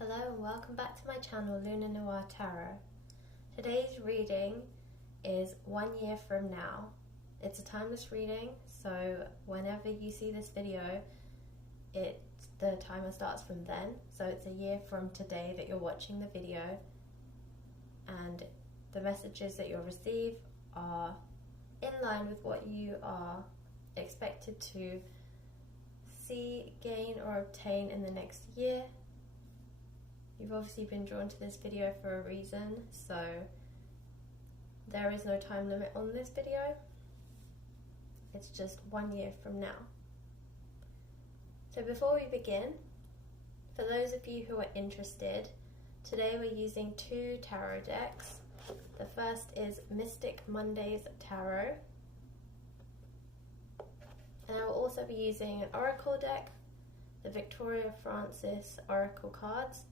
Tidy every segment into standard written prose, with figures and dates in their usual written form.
Hello and welcome back to my channel, Luna Noir Tarot. Today's reading is 1 year from now. It's a timeless reading, so whenever you see this video, the timer starts from then. So it's a year from today that you're watching the video, and the messages that you'll receive are in line with what you are expected to see, gain or obtain in the next year. You've obviously been drawn to this video for a reason, so there is no time limit on this video. It's just 1 year from now. So before we begin, for those of you who are interested, today we're using 2 tarot decks. The first is Mystic Mondays Tarot, and I will also be using an Oracle deck, the Victoria Francis Oracle cards.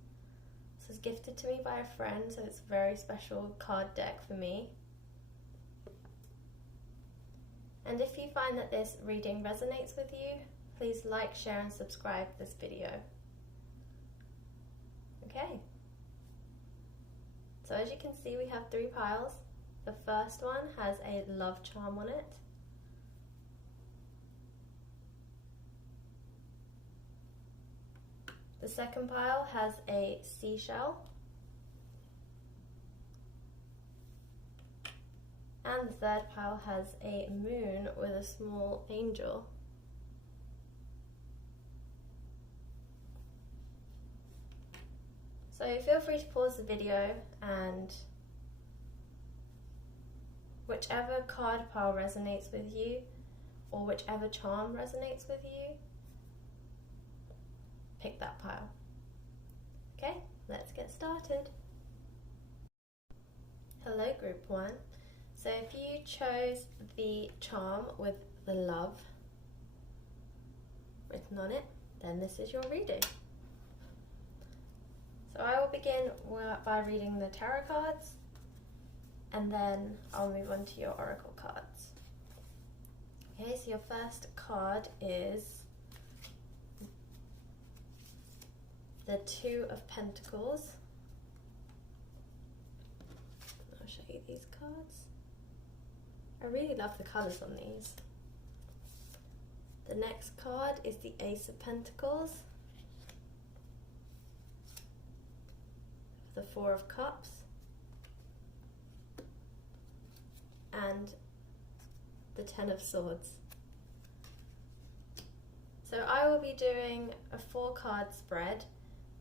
This was gifted to me by a friend, so it's a very special card deck for me. And if you find that this reading resonates with you, please like, share and subscribe this video. Okay. So as you can see, we have 3 piles. The first one has a love charm on it. The second pile has a seashell. And the third pile has a moon with a small angel. So feel free to pause the video, and whichever card pile resonates with you, or whichever charm resonates with you, pick that pile. Okay, let's get started. Hello group 1. So if you chose the charm with the love written on it, then this is your reading. So I will begin by reading the tarot cards, and then I'll move on to your oracle cards. Okay, so your first card is the 2 of Pentacles. I'll show you these cards. I really love the colours on these. The next card is the Ace of Pentacles, the 4 of Cups, and the 10 of Swords. So I will be doing a 4 card spread.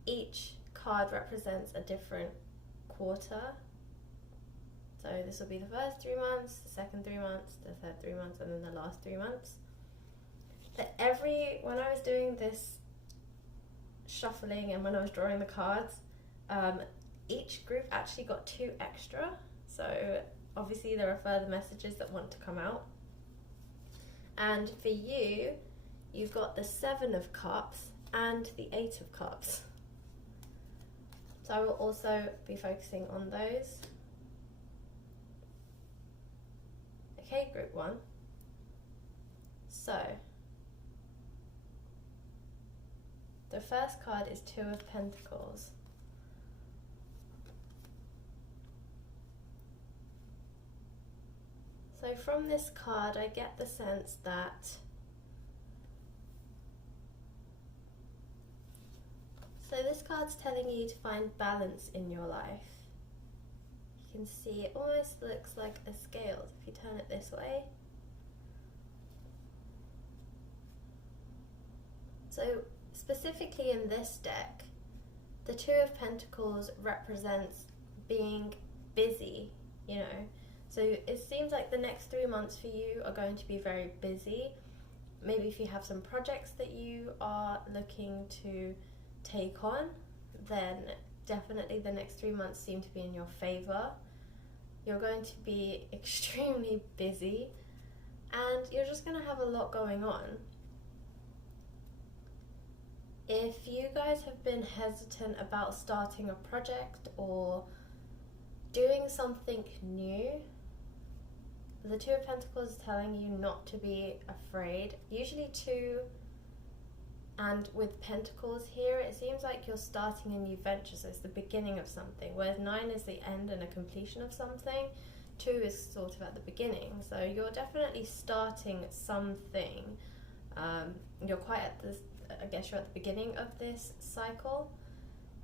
Each card represents a different quarter. So this will be the first 3 months, the second 3 months, the third 3 months, and then the last 3 months. But when I was doing this shuffling and when I was drawing the cards, each group actually got 2 extra. So obviously there are further messages that want to come out. And for you, you've got the 7 of Cups and the 8 of Cups. So I will also be focusing on those. Okay, group 1. So the first card is 2 of Pentacles. So from this card, I get the sense that this card's telling you to find balance in your life. You can see it almost looks like a scales if you turn it this way. So specifically in this deck, the 2 of Pentacles represents being busy, you know. So it seems like the next 3 months for you are going to be very busy. Maybe if you have some projects that you are looking to take on, then definitely the next 3 months seem to be in your favor. You're going to be extremely busy, and you're just going to have a lot going on. If you guys have been hesitant about starting a project or doing something new, the 2 of Pentacles is telling you not to be afraid. Usually 2 And with Pentacles here, it seems like you're starting a new venture, so it's the beginning of something, whereas 9 is the end and a completion of something. 2 is sort of at the beginning, so you're definitely starting something. You're quite at this, I guess you're at the beginning of this cycle,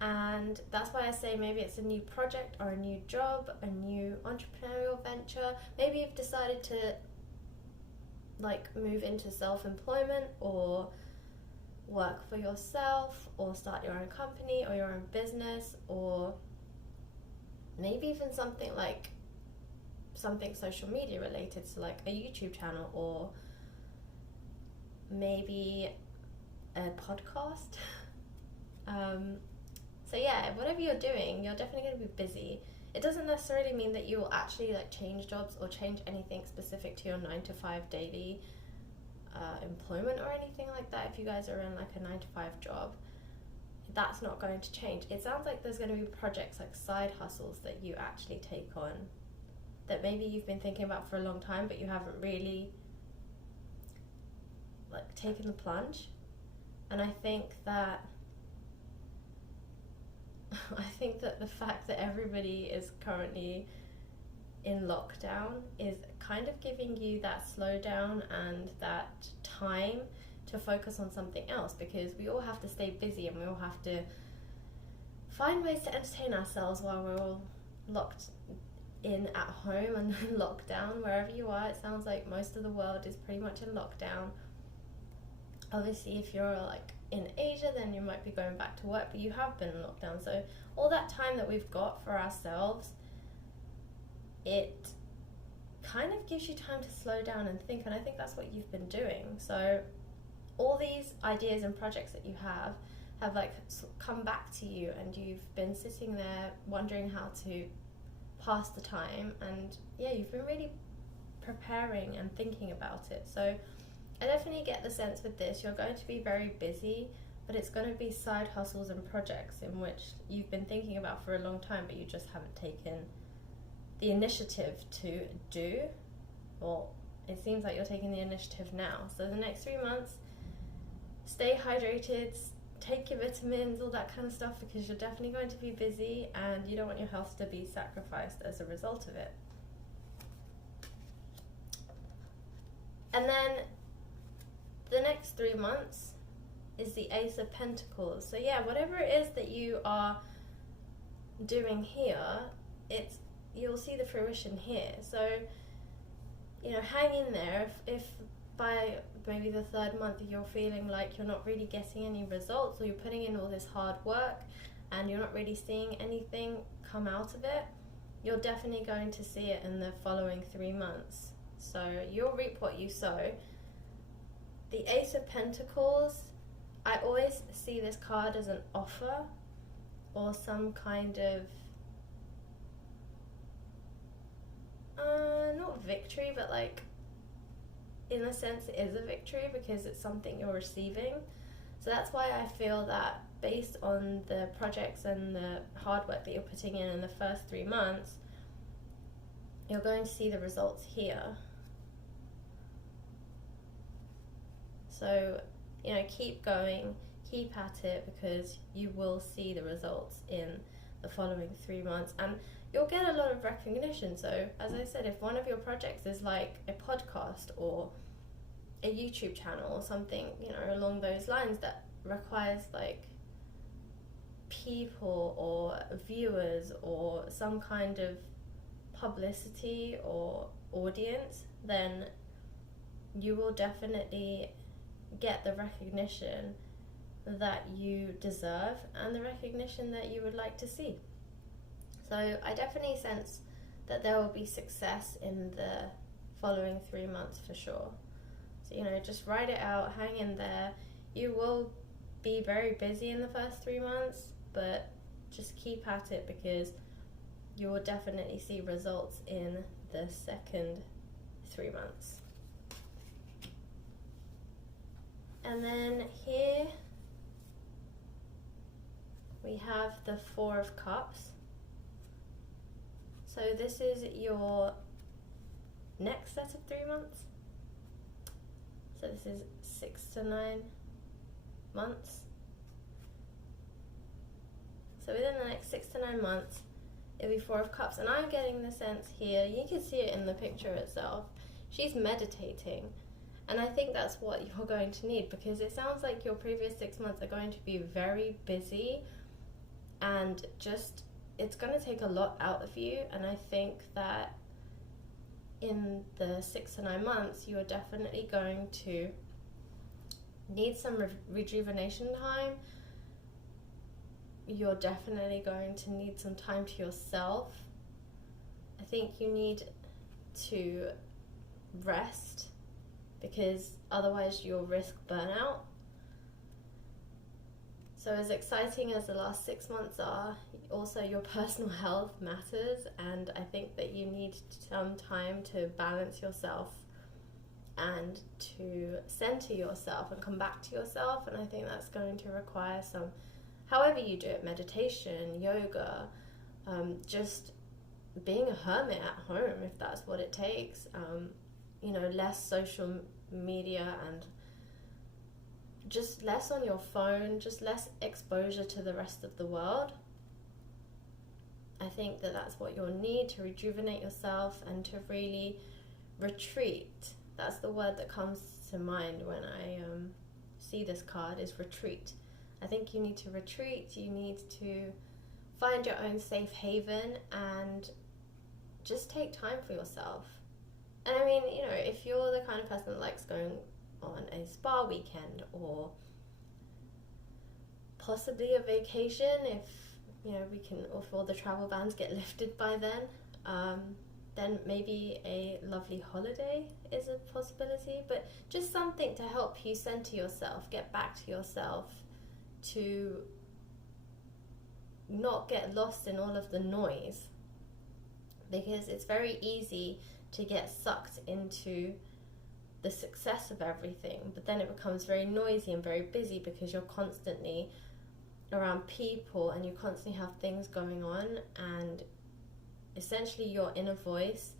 and that's why I say maybe it's a new project or a new job, a new entrepreneurial venture. Maybe you've decided to like move into self-employment or work for yourself or start your own company or your own business, or maybe even something like something social media related, so like a YouTube channel or maybe a podcast. So yeah, whatever you're doing, you're definitely going to be busy. It doesn't necessarily mean that you will actually like change jobs or change anything specific to your 9 to 5 daily employment or anything like that. If you guys are in like a 9 to 5 job, that's not going to change. It sounds like there's going to be projects like side hustles that you actually take on that maybe you've been thinking about for a long time, but you haven't really like taken the plunge. And I think that the fact that everybody is currently in lockdown is kind of giving you that slowdown and that time to focus on something else, because we all have to stay busy and we all have to find ways to entertain ourselves while we're all locked in at home and lockdown. Wherever you are, it sounds like most of the world is pretty much in lockdown. Obviously, if you're like in Asia, then you might be going back to work, but you have been in lockdown. So all that time that we've got for ourselves, it kind of gives you time to slow down and think, and I think that's what you've been doing. So all these ideas and projects that you have like come back to you, and you've been sitting there wondering how to pass the time, and yeah, you've been really preparing and thinking about it. So I definitely get the sense with this, you're going to be very busy, but it's going to be side hustles and projects in which you've been thinking about for a long time, but you just haven't taken the initiative to do. Well, it seems like you're taking the initiative now. So the next 3 months, stay hydrated, take your vitamins, all that kind of stuff, because you're definitely going to be busy and you don't want your health to be sacrificed as a result of it. And then the next 3 months is the Ace of Pentacles. So yeah, whatever it is that you are doing here, you'll see the fruition here. So, you know, hang in there. If by maybe the 3rd month you're feeling like you're not really getting any results, or you're putting in all this hard work and you're not really seeing anything come out of it, you're definitely going to see it in the following 3 months. So you'll reap what you sow. The Ace of Pentacles, I always see this card as an offer or some kind of not victory, but like in a sense it is a victory because it's something you're receiving. So that's why I feel that based on the projects and the hard work that you're putting in the first 3 months, you're going to see the results here. So, you know, keep going, keep at it, because you will see the results in the following 3 months, and you'll get a lot of recognition. So, as I said, if one of your projects is like a podcast or a YouTube channel or something, you know, along those lines that requires like people or viewers or some kind of publicity or audience, then you will definitely get the recognition that you deserve and the recognition that you would like to see. So I definitely sense that there will be success in the following 3 months for sure. So, you know, just write it out, hang in there. You will be very busy in the first 3 months, but just keep at it, because you will definitely see results in the second 3 months. And then here we have the 4 of Cups. So this is your next set of 3 months. So this is 6 to 9, months. So within the next 6 to 9 months, it'll be Four of Cups. And I'm getting the sense here, you can see it in the picture itself, she's meditating. And I think that's what you're going to need, because it sounds like your previous 6 months are going to be very busy, and just, it's going to take a lot out of you. And I think that in the 6 to 9 months, you are definitely going to need some rejuvenation time. You're definitely going to need some time to yourself. I think you need to rest, because otherwise you'll risk burnout. So as exciting as the last 6 months are, also your personal health matters, and I think that you need some time to balance yourself and to center yourself and come back to yourself. And I think that's going to require some, however you do it, meditation, yoga, just being a hermit at home if that's what it takes, less social media, and just less on your phone, just less exposure to the rest of the world. I think that that's what you'll need to rejuvenate yourself and to really retreat. That's the word that comes to mind when I see this card, is retreat. I think you need to retreat, you need to find your own safe haven and just take time for yourself. And I mean, if you're the kind of person that likes going on a spa weekend, or possibly a vacation, if if all the travel bans get lifted by then maybe a lovely holiday is a possibility. But just something to help you center yourself, get back to yourself, to not get lost in all of the noise, because it's very easy to get sucked into the success of everything, but then it becomes very noisy and very busy because you're constantly around people and you constantly have things going on, and essentially your inner voice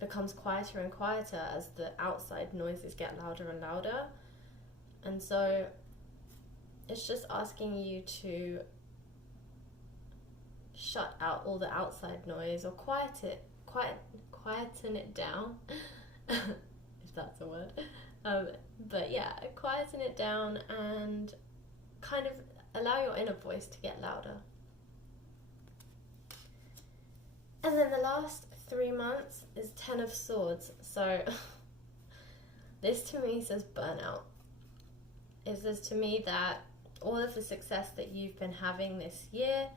becomes quieter and quieter as the outside noises get louder and louder. And so it's just asking you to shut out all the outside noise, or quieten it down if that's a word, but yeah, quieten it down and kind of allow your inner voice to get louder. And then the last 3 months is 10 of Swords. So this to me says burnout. It says to me that all of the success that you've been having this year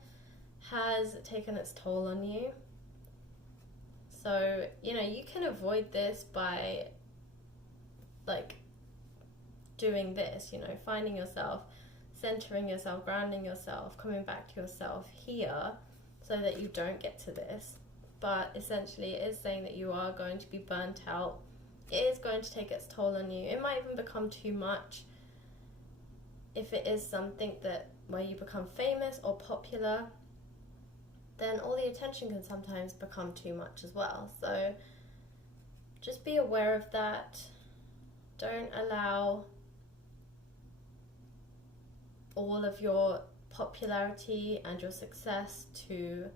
has taken its toll on you. So, you can avoid this by doing this, finding yourself, centering yourself, grounding yourself, coming back to yourself here so that you don't get to this. But essentially it is saying that you are going to be burnt out. It is going to take its toll on you. It might even become too much if it is something where you become famous or popular. Then all the attention can sometimes become too much as well. So just be aware of that. Don't allow all of your popularity and your success to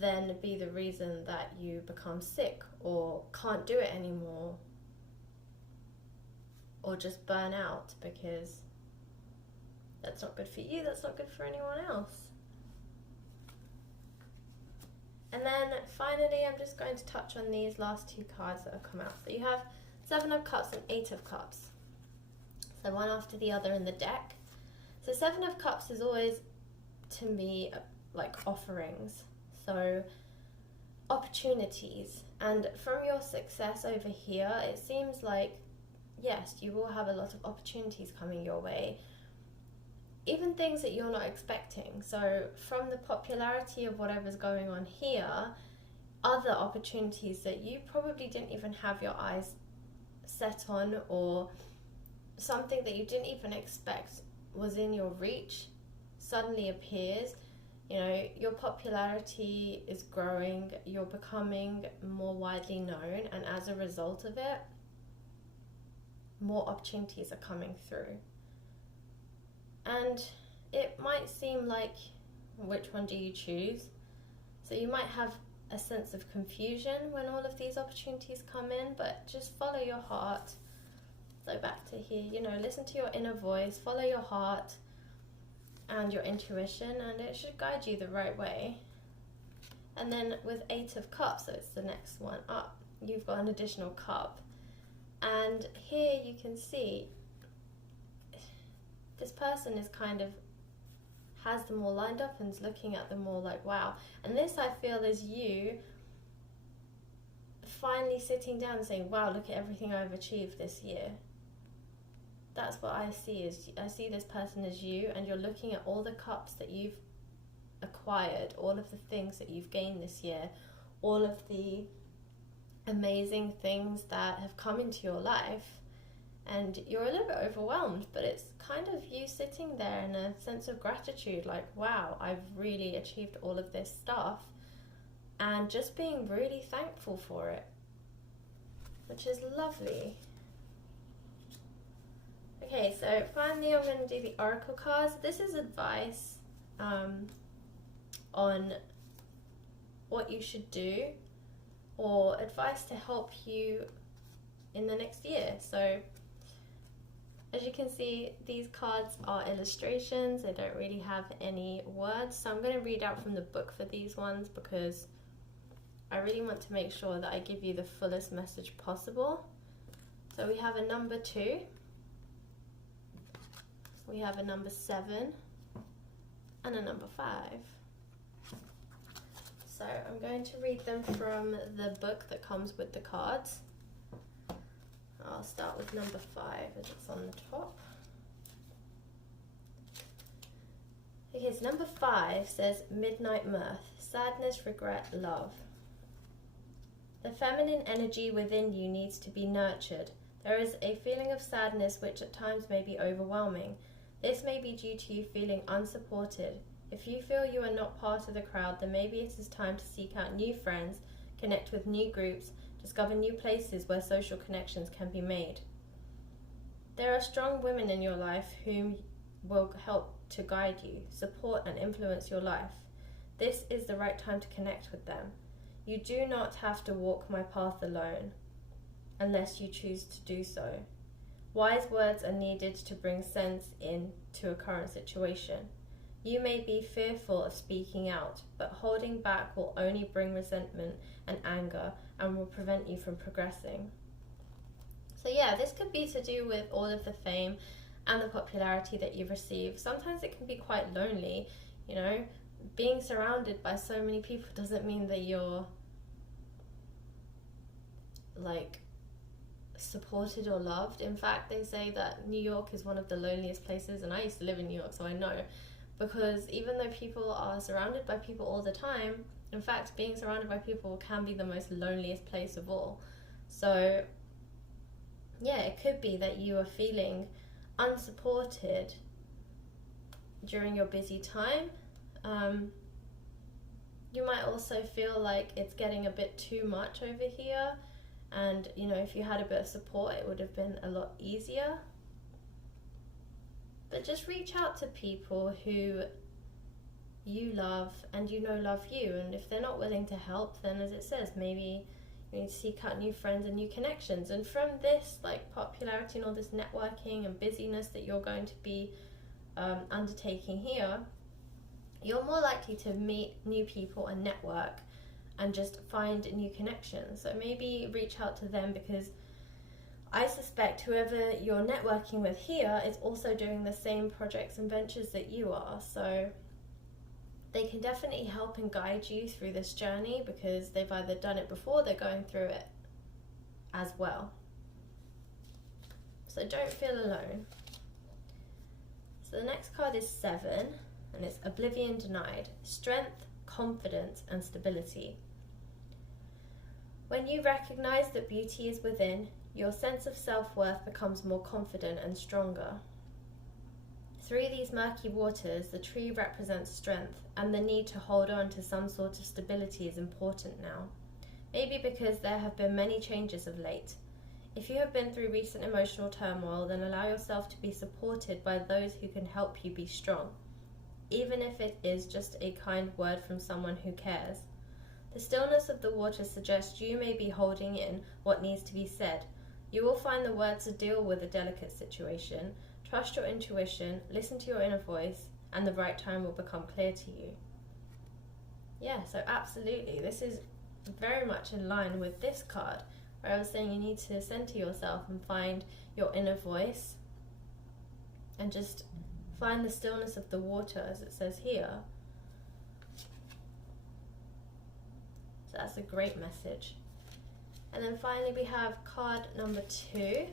then be the reason that you become sick or can't do it anymore, or just burn out, because that's not good for you, that's not good for anyone else. And then finally, I'm just going to touch on these last 2 cards that have come out. So you have 7 of Cups and 8 of Cups. So one after the other in the deck. So 7 of Cups is always, to me, like offerings. So opportunities. And from your success over here, it seems like, yes, you will have a lot of opportunities coming your way. Even things that you're not expecting. So from the popularity of whatever's going on here, other opportunities that you probably didn't even have your eyes set on, or something that you didn't even expect was in your reach, suddenly appears. Your popularity is growing, you're becoming more widely known, and as a result of it, more opportunities are coming through. And it might seem like, which one do you choose? So you might have a sense of confusion when all of these opportunities come in, but just follow your heart. So back to here, you know, listen to your inner voice, follow your heart and your intuition, and it should guide you the right way. And then with 8 of Cups, so it's the next one up, you've got an additional cup. And here you can see this person is kind of has them all lined up and is looking at them all like, wow. And this, I feel, is you finally sitting down and saying, wow, look at everything I've achieved this year. That's what I see. I see this person as you, and you're looking at all the cups that you've acquired, all of the things that you've gained this year, all of the amazing things that have come into your life, and you're a little bit overwhelmed, but it's kind of you sitting there in a sense of gratitude, like, wow, I've really achieved all of this stuff, and just being really thankful for it, which is lovely. Okay, so finally I'm going to do the Oracle cards. This is advice on what you should do, or advice to help you in the next year. So as you can see, these cards are illustrations. They don't really have any words. So I'm going to read out from the book for these ones because I really want to make sure that I give you the fullest message possible. So we have a number 2. We have a number 7 and a number 5. So I'm going to read them from the book that comes with the cards. I'll start with number 5 as it's on the top. Okay, so number 5 says midnight mirth, sadness, regret, love. The feminine energy within you needs to be nurtured. There is a feeling of sadness which at times may be overwhelming. This may be due to you feeling unsupported. If you feel you are not part of the crowd, then maybe it is time to seek out new friends, connect with new groups, discover new places where social connections can be made. There are strong women in your life whom will help to guide you, support and influence your life. This is the right time to connect with them. You do not have to walk my path alone, unless you choose to do so. Wise words are needed to bring sense into a current situation. You may be fearful of speaking out, but holding back will only bring resentment and anger and will prevent you from progressing. So yeah, this could be to do with all of the fame and the popularity that you've received. Sometimes it can be quite lonely, you know. Being surrounded by so many people doesn't mean that you're like supported or loved. In fact, they say that New York is one of the loneliest places, and I used to live in New York, so I know, because even though people are surrounded by people all the time, in fact, being surrounded by people can be the most loneliest place of all. So yeah, it could be that you are feeling unsupported during your busy time. You might also feel like it's getting a bit too much over here, and you know, if you had a bit of support, it would have been a lot easier. But just reach out to people who you love and you know love you, and if they're not willing to help, then as it says, maybe you need to seek out new friends and new connections. And from this like popularity and all this networking and busyness that you're going to be undertaking here, you're more likely to meet new people and network and just find new connections. So maybe reach out to them, because I suspect whoever you're networking with here is also doing the same projects and ventures that you are. So they can definitely help and guide you through this journey, because they've either done it before, they're going through it as well. So don't feel alone. So the next card is 7, and it's Oblivion Denied, strength, confidence and stability. When you recognize that beauty is within, your sense of self-worth becomes more confident and stronger. Through these murky waters, the tree represents strength, and the need to hold on to some sort of stability is important now. Maybe because there have been many changes of late. If you have been through recent emotional turmoil, then allow yourself to be supported by those who can help you be strong, even if it is just a kind word from someone who cares. The stillness of the water suggests you may be holding in what needs to be said. You will find the words to deal with a delicate situation. Trust your intuition, listen to your inner voice, and the right time will become clear to you. Yeah, so absolutely, this is very much in line with this card, where I was saying you need to center yourself and find your inner voice and just find the stillness of the water, as it says here. So that's a great message. And then finally we have card number 2.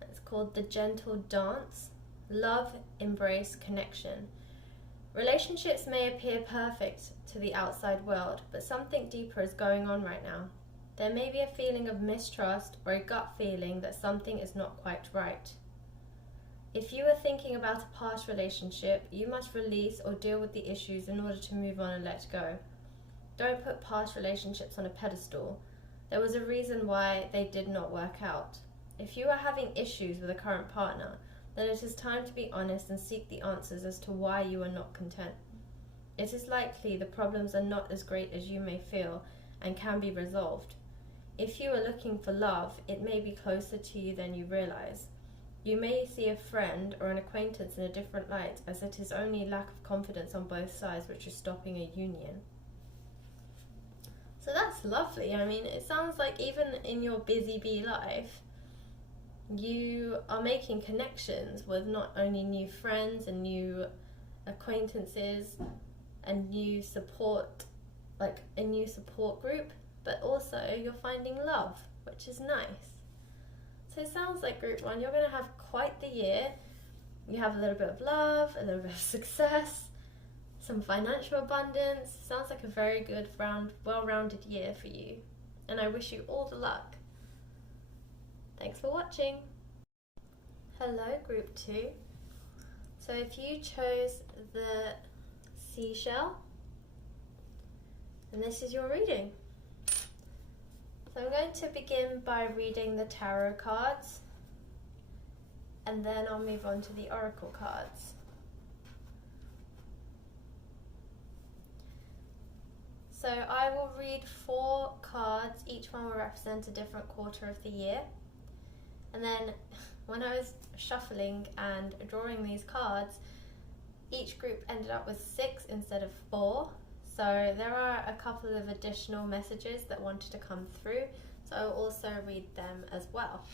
It's called The Gentle Dance. Love, embrace, connection. Relationships may appear perfect to the outside world, but something deeper is going on right now. There may be a feeling of mistrust or a gut feeling that something is not quite right. If you are thinking about a past relationship, you must release or deal with the issues in order to move on and let go. Don't put past relationships on a pedestal. There was a reason why they did not work out. If you are having issues with a current partner, then it is time to be honest and seek the answers as to why you are not content. It is likely the problems are not as great as you may feel and can be resolved. If you are looking for love, it may be closer to you than you realize. You may see a friend or an acquaintance in a different light, as it is only lack of confidence on both sides which is stopping a union. So that's lovely. I mean, it sounds like even in your busy bee life, you are making connections with not only new friends and new acquaintances and new support, like a new support group, but also you're finding love, which is nice. So it sounds like group 1, you're going to have quite the year. You have a little bit of love, a little bit of success, some financial abundance. Sounds like a very good, well-rounded year for you. And I wish you all the luck. Thanks for watching. Hello, group 2. So if you chose the seashell, and this is your reading. So I'm going to begin by reading the tarot cards, and then I'll move on to the oracle cards. So I will read 4 cards, each one will represent a different quarter of the year. And then when I was shuffling and drawing these cards, each group ended up with 6 instead of 4. So there are a couple of additional messages that wanted to come through, so I'll also read them as well.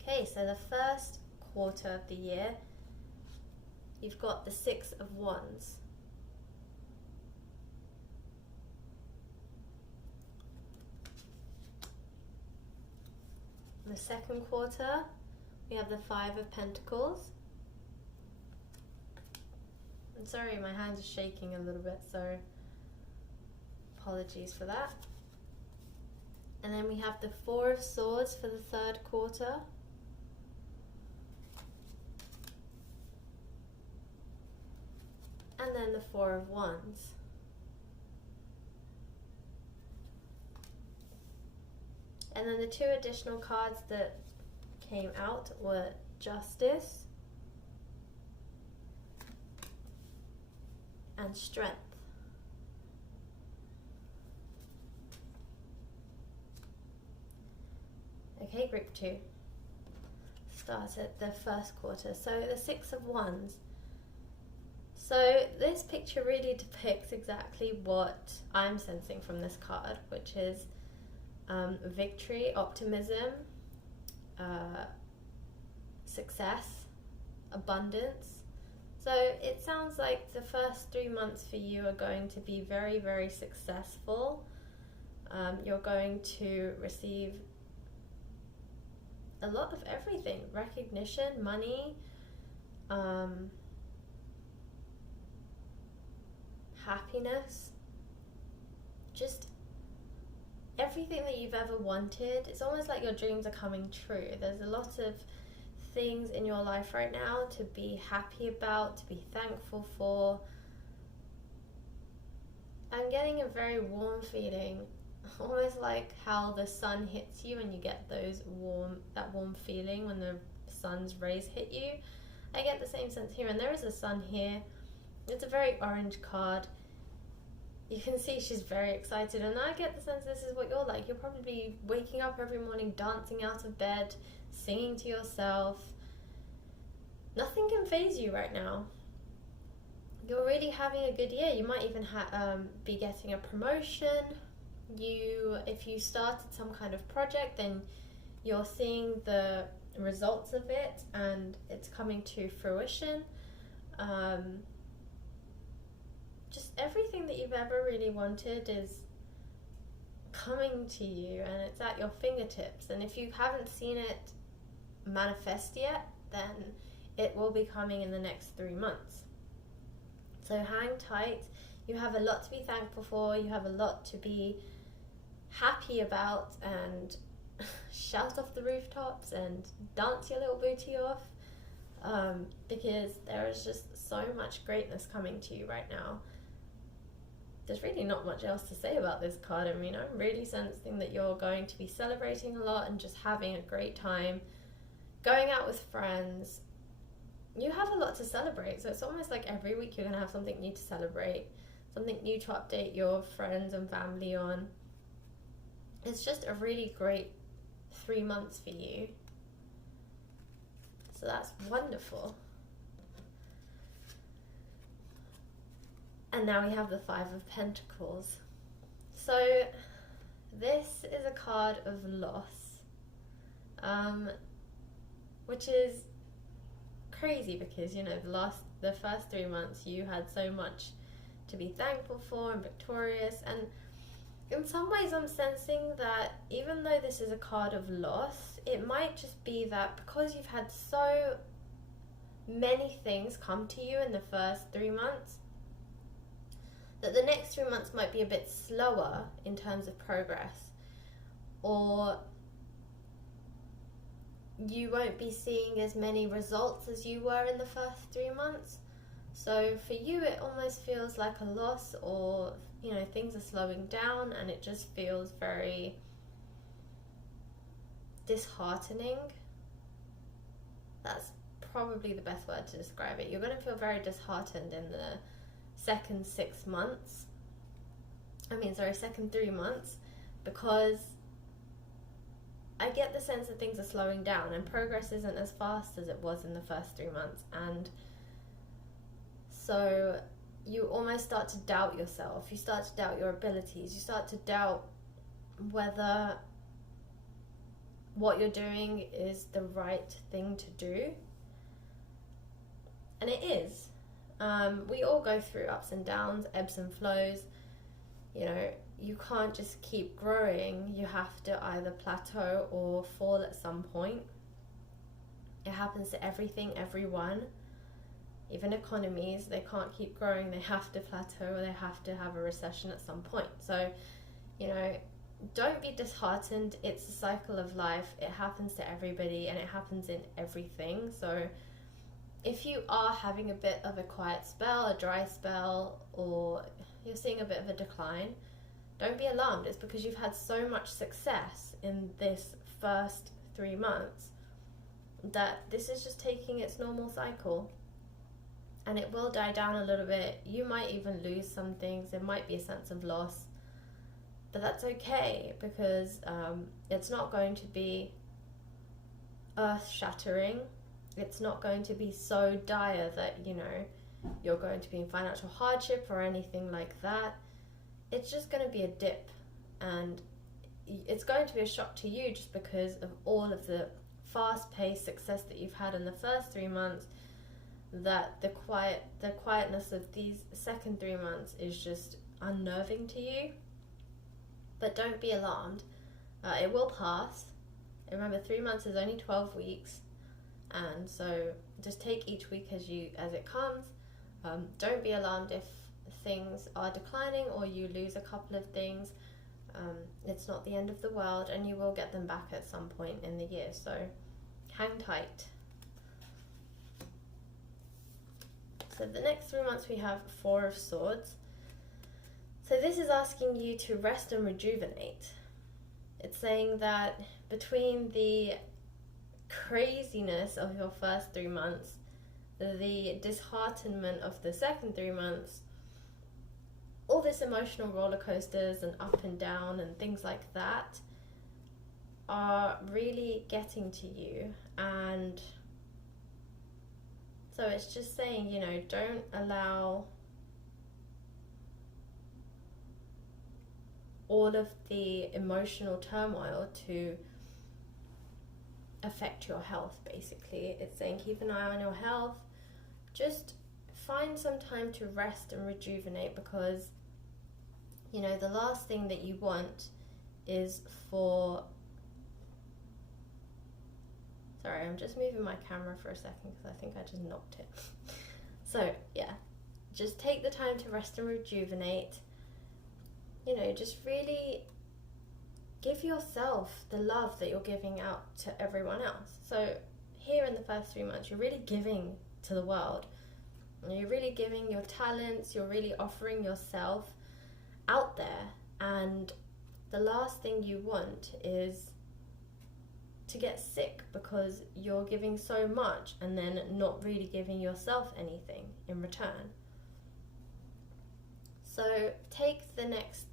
Okay, so the first quarter of the year, you've got the 6 of Wands. In the second quarter, we have the 5 of Pentacles. I'm sorry, my hand is shaking a little bit, so apologies for that. And then we have the 4 of Swords for the third quarter. And then the 4 of Wands. And then the 2 additional cards that came out were Justice and Strength. Okay, group 2. Start at the first quarter. So the 6 of Wands. So this picture really depicts exactly what I'm sensing from this card, which is victory, optimism, success, abundance. So it sounds like the first 3 months for you are going to be very, very successful. You're going to receive a lot of everything: recognition, money, happiness, just everything that you've ever wanted. It's almost like your dreams are coming true. There's a lot of things in your life right now to be happy about, to be thankful for. I'm getting a very warm feeling almost like how the sun hits you and you get that warm feeling when the sun's rays hit you. I get the same sense here, and there is a sun here. It's a very orange card. You can see she's very excited, and I get the sense this is what you're like. You're probably waking up every morning, dancing out of bed, singing to yourself. Nothing can faze you right now. You're really having a good year. You might even be getting a promotion. If you started some kind of project, then you're seeing the results of it and it's coming to fruition. Just everything that you've ever really wanted is coming to you, and it's at your fingertips. And if you haven't seen it manifest yet, then it will be coming in the next 3 months. So hang tight. You have a lot to be thankful for. You have a lot to be happy about, and shout off the rooftops and dance your little booty off, because there is just so much greatness coming to you right now. There's really not much else to say about this card. I mean, I'm really sensing that you're going to be celebrating a lot and just having a great time, going out with friends. You have a lot to celebrate, so it's almost like every week you're going to have something new to celebrate, something new to update your friends and family on. It's just a really great 3 months for you. So that's wonderful. And now we have the Five of Pentacles. So this is a card of loss, which is crazy because, you know, the first 3 months you had so much to be thankful for and victorious, and in some ways I'm sensing that even though this is a card of loss, it might just be that because you've had so many things come to you in the first 3 months, that the next 3 months might be a bit slower in terms of progress, or you won't be seeing as many results as you were in the first 3 months. So for you, it almost feels like a loss, or, you know, things are slowing down and it just feels very disheartening. That's probably the best word to describe it. You're going to feel very disheartened in the second 6 months. Second 3 months, because I get the sense that things are slowing down and progress isn't as fast as it was in the first 3 months. And so you almost start to doubt yourself. You start to doubt your abilities. You start to doubt whether what you're doing is the right thing to do. And it is. We all go through ups and downs, ebbs and flows. You know, you can't just keep growing. You have to either plateau or fall at some point. It happens to everything, everyone. Even economies, they can't keep growing. They have to plateau, or they have to have a recession at some point. So, you know, don't be disheartened. It's a cycle of life. It happens to everybody, and it happens in everything. So if you are having a bit of a quiet spell, a dry spell, or you're seeing a bit of a decline, don't be alarmed. It's because you've had so much success in this first 3 months that this is just taking its normal cycle. And it will die down a little bit. You might even lose some things. There might be a sense of loss. But that's okay, because it's not going to be earth-shattering. It's not going to be so dire that, you know, you're going to be in financial hardship or anything like that. It's just going to be a dip. And it's going to be a shock to you just because of all of the fast-paced success that you've had in the first 3 months, that the quietness of these second 3 months is just unnerving to you. But don't be alarmed. It will pass. Remember, 3 months is only 12 weeks, and so just take each week as it comes. Don't be alarmed if things are declining or you lose a couple of things. It's not the end of the world, and you will get them back at some point in the year. So hang tight. So the next 3 months we have Four of Swords. So this is asking you to rest and rejuvenate. It's saying that between the craziness of your first 3 months, the disheartenment of the second 3 months, all this emotional roller coasters and up and down and things like that are really getting to you. And so it's just saying, don't allow all of the emotional turmoil to affect your health, basically. It's saying keep an eye on your health. Just find some time to rest and rejuvenate, because the last thing that you want is for... Sorry, I'm just moving my camera for a second because I think I just knocked it. So, yeah, just take the time to rest and rejuvenate. Just really give yourself the love that you're giving out to everyone else. So, here in the first 3 months, you're really giving to the world. You're really giving your talents, you're really offering yourself out there, and the last thing you want is to get sick because you're giving so much and then not really giving yourself anything in return. So take the next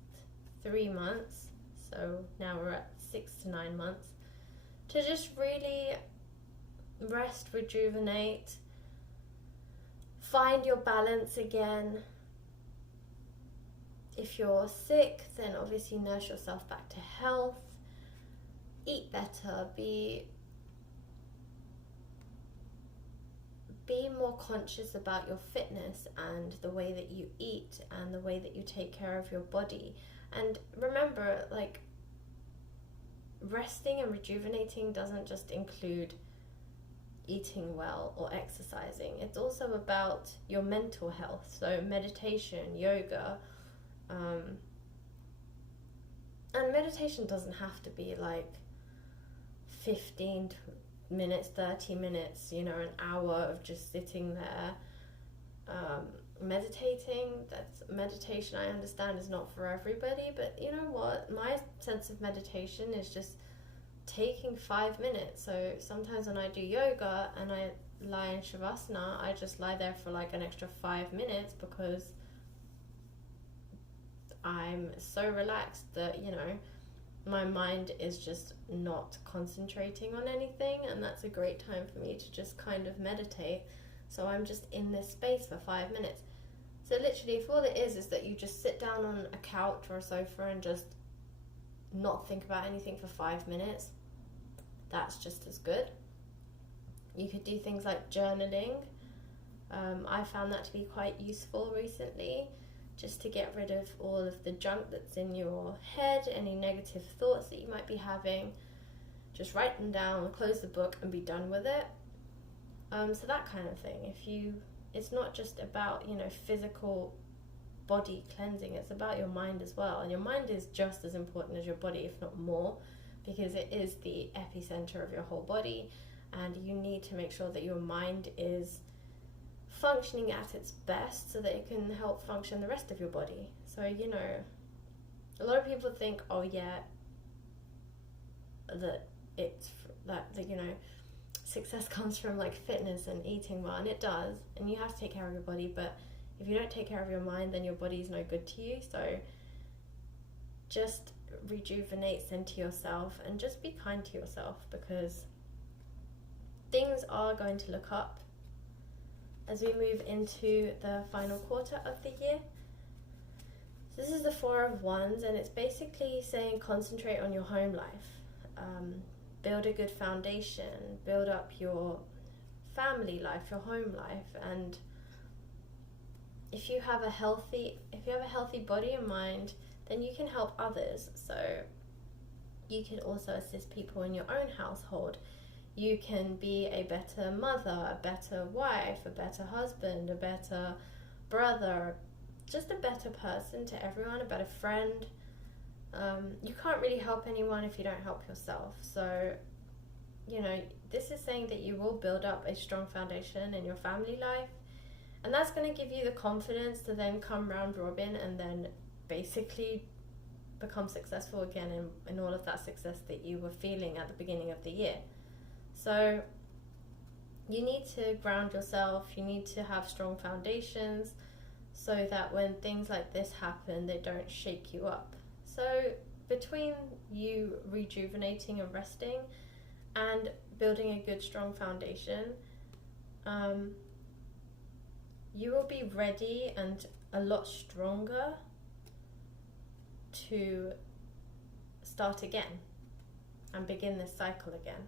3 months, so now we're at 6 to 9 months, to just really rest, rejuvenate, find your balance again. If you're sick, then obviously nurse yourself back to health. Eat better. Be more conscious about your fitness and the way that you eat and the way that you take care of your body. And remember, resting and rejuvenating doesn't just include eating well or exercising. It's also about your mental health. So meditation, yoga, and meditation doesn't have to be 15 minutes, 30 minutes, an hour of just sitting there meditating. Meditation, I understand, is not for everybody, but you know what, my sense of meditation is just taking 5 minutes. So sometimes when I do yoga and I lie in Shavasana, I just lie there for an extra 5 minutes because I'm so relaxed that, my mind is just not concentrating on anything, and that's a great time for me to just kind of meditate. So I'm just in this space for 5 minutes. So literally, if all it is that you just sit down on a couch or a sofa and just not think about anything for 5 minutes, that's just as good. You could do things like journaling. I found that to be quite useful recently, just to get rid of all of the junk that's in your head, any negative thoughts that you might be having. Just write them down, close the book, and be done with it. So that kind of thing. It's not just about, physical body cleansing, it's about your mind as well. And your mind is just as important as your body, if not more, because it is the epicenter of your whole body, and you need to make sure that your mind is functioning at its best so that it can help function the rest of your body. So, a lot of people think, success comes from fitness and eating well, and it does, and you have to take care of your body, but if you don't take care of your mind, then your body's no good to you. So just rejuvenate, center yourself, and just be kind to yourself, because things are going to look up as we move into the final quarter of the year. So this is the 4 of Wands, and it's basically saying concentrate on your home life. Build a good foundation, build up your family life, your home life, and if you have a healthy body and mind, then you can help others. So you can also assist people in your own household. You can be a better mother, a better wife, a better husband, a better brother, just a better person to everyone, a better friend. You can't really help anyone if you don't help yourself. So, this is saying that you will build up a strong foundation in your family life, and that's going to give you the confidence to then come round robin and then basically become successful again in all of that success that you were feeling at the beginning of the year. So you need to ground yourself, you need to have strong foundations so that when things like this happen, they don't shake you up. So between you rejuvenating and resting and building a good strong foundation, you will be ready and a lot stronger to start again and begin this cycle again.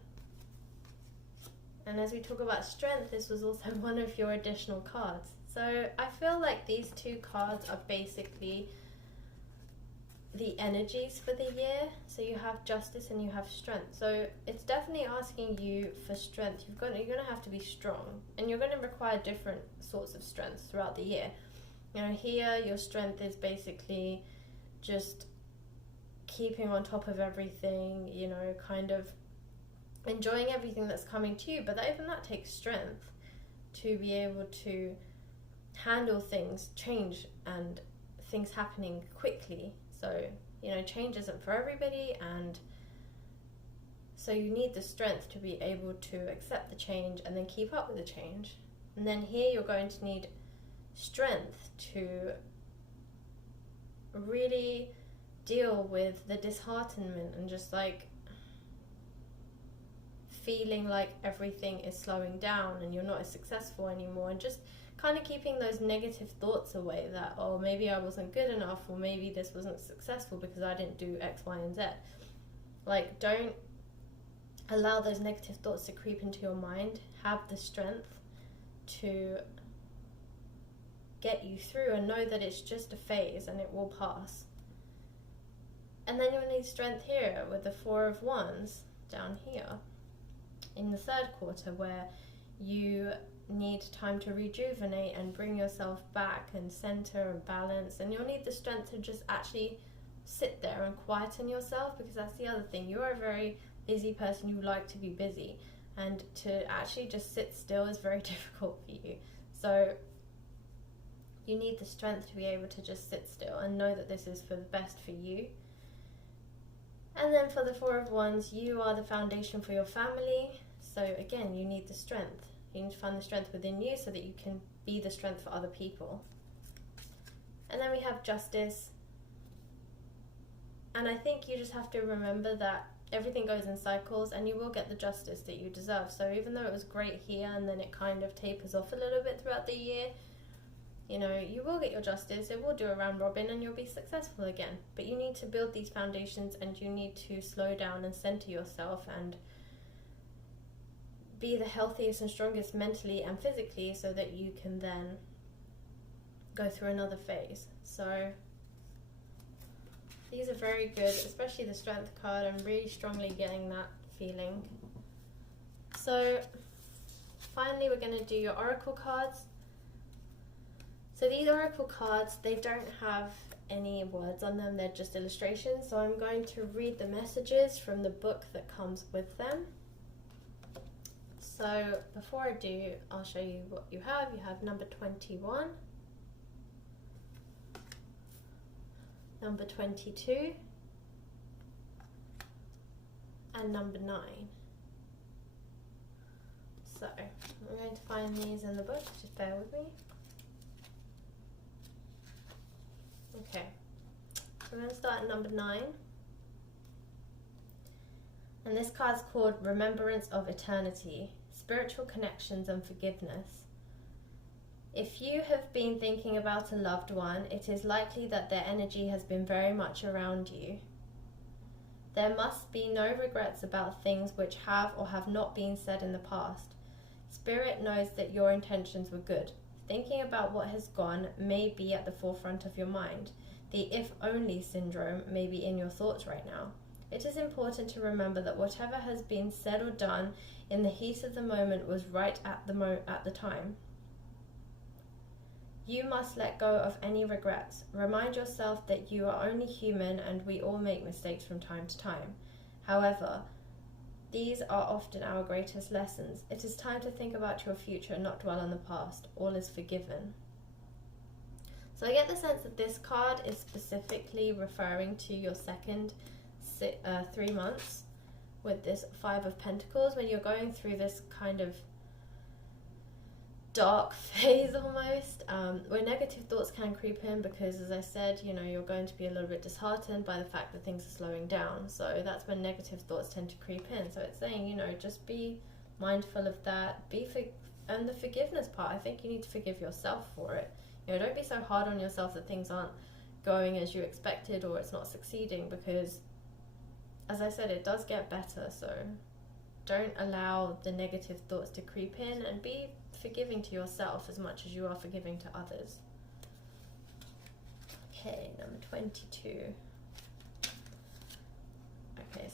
And as we talk about strength, this was also one of your additional cards. So I feel like these two cards are basically the energies for the year. So you have justice and you have strength. So it's definitely asking you for strength. You're going to have to be strong, and you're going to require different sorts of strengths throughout the year. You know, here your strength is basically just keeping on top of everything, you know, kind of enjoying everything that's coming to you. But even that takes strength to be able to handle things, change, and things happening quickly. So, you know, change isn't for everybody, and so you need the strength to be able to accept the change and then keep up with the change. And then here you're going to need strength to really deal with the disheartenment and just like feeling like everything is slowing down and you're not as successful anymore, and just kind of keeping those negative thoughts away that, oh, maybe I wasn't good enough, or maybe this wasn't successful because I didn't do X, Y, and Z. Like, don't allow those negative thoughts to creep into your mind. Have the strength to get you through and know that it's just a phase and it will pass. And then you'll need strength here with the Four of Wands down here in the third quarter, where you need time to rejuvenate and bring yourself back and center and balance. And you'll need the strength to just actually sit there and quieten yourself, because that's the other thing. You're a very busy person. You like to be busy, and to actually just sit still is very difficult for you. So you need the strength to be able to just sit still and know that this is for the best for you. And then for the Four of Wands, you are the foundation for your family. So again, you need the strength. You need to find the strength within you so that you can be the strength for other people. And then we have Justice. And I think you just have to remember that everything goes in cycles, and you will get the justice that you deserve. So even though it was great here and then it kind of tapers off a little bit throughout the year, you know, you will get your justice. It will do a round robin and you'll be successful again. But you need to build these foundations, and you need to slow down and center yourself and be the healthiest and strongest mentally and physically, so that you can then go through another phase. So these are very good, especially the Strength card. I'm really strongly getting that feeling. So finally, we're going to do your Oracle cards. So these Oracle cards, they don't have any words on them, they're just illustrations. So I'm going to read the messages from the book that comes with them. So before I do, I'll show you what you have. You have number 21, number 22, and number 9. So I'm going to find these in the book, just bear with me. Okay, so we're going to start at number 9. And this card's called Remembrance of Eternity, Spiritual Connections and Forgiveness. If you have been thinking about a loved one, it is likely that their energy has been very much around you. There must be no regrets about things which have or have not been said in the past. Spirit knows that your intentions were good. Thinking about what has gone may be at the forefront of your mind. The if-only syndrome may be in your thoughts right now. It is important to remember that whatever has been said or done in the heat of the moment was right at the time. You must let go of any regrets. Remind yourself that you are only human and we all make mistakes from time to time. However, these are often our greatest lessons. It is time to think about your future and not dwell on the past. All is forgiven. So I get the sense that this card is specifically referring to your second 3 months with this Five of Pentacles, when you're going through this kind of dark phase almost, where negative thoughts can creep in because, as I said, you know, you're going to be a little bit disheartened by the fact that things are slowing down. So that's when negative thoughts tend to creep in. So it's saying, you know, just be mindful of that. And the forgiveness part, I think you need to forgive yourself for it. You know, don't be so hard on yourself that things aren't going as you expected or it's not succeeding, because, as I said, it does get better. So don't allow the negative thoughts to creep in, and be forgiving to yourself as much as you are forgiving to others. Okay, number 22. Okay.